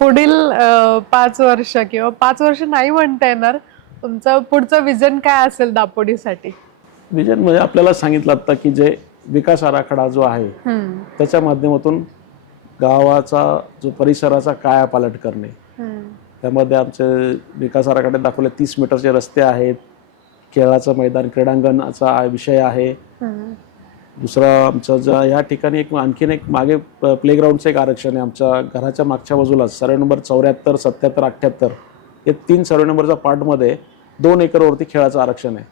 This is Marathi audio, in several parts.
पुढील 5 वर्ष किंवा 5 वर्ष नाही म्हणता येणार, तुमचं पुढचं विजन काय असेल दापोडीसाठी? विजन म्हणजे आपल्याला सांगितलं आता की जे विकास आराखडा जो आहे हम्म, त्याच्या माध्यमातून गावाचा जो परिसराचा कायापालट करणे. हम्म, त्यामध्ये आमचे विकास आराखड्यात दाखवले 30 मीटरचे रस्ते आहेत, खेळाचं मैदान क्रीडांगणाचा विषय आहे. हम्म, दुसरा आमचं या ठिकाणी आणखीन एक मागे प्लेग्राऊंडचं एक आरक्षण आहे. आमच्या घराच्या मागच्या बाजूला सर्वे नंबर 74, 77, 78 हे 3 सर्वे नंबरच्या पार्टमध्ये 2 एकरवरती खेळाचं आरक्षण आहे.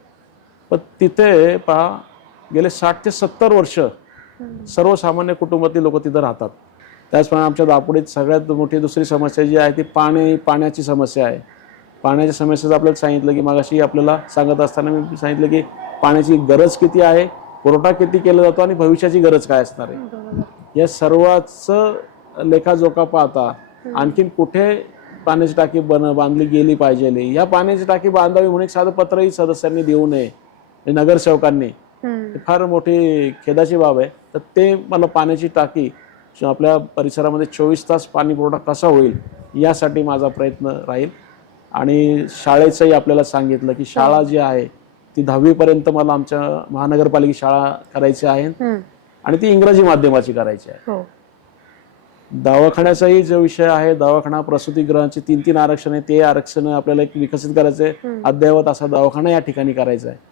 पण तिथे पहा गेले 60 ते 70 वर्ष सर्वसामान्य कुटुंबातील लोक तिथं राहतात. त्याचप्रमाणे आमच्या दापोडीत सगळ्यात मोठी दुसरी समस्या जी आहे ती पाण्याची समस्या आहे. पाण्याच्या समस्येचं आपल्याला सांगितलं की मागाशी आपल्याला सांगत असताना मी सांगितलं की पाण्याची गरज किती आहे, पुरवठा किती केला जातो आणि भविष्याची गरज काय असणार आहे. या सर्वाचं लेखाजोखा पाहता आणखीन कुठे पाण्याची टाकी बांधली गेली पाहिजे, या पाण्याची टाकी बांधावी म्हणून एक साधं पत्रही सदस्यांनी देऊ नये, नगरसेवकांनी. फार मोठी खेदाची बाब आहे. तर ते मला पाण्याची टाकी आपल्या परिसरामध्ये 24 तास पाणी पुरवठा कसा होईल यासाठी माझा प्रयत्न राहील. आणि शाळेचंही आपल्याला सांगितलं की शाळा जी आहे ती 10वी पर्यंत मला आमच्या महानगरपालिका शाळा करायची आहे आणि ती इंग्रजी माध्यमाची करायची आहे. दवाखान्याचाही जो विषय आहे, दवाखाना प्रसूतिगृहांची 3-3 आरक्षण आहे, ते आरक्षण आपल्याला एक विकसित करायचे. अद्ययावत असा दवाखाना या ठिकाणी करायचा आहे.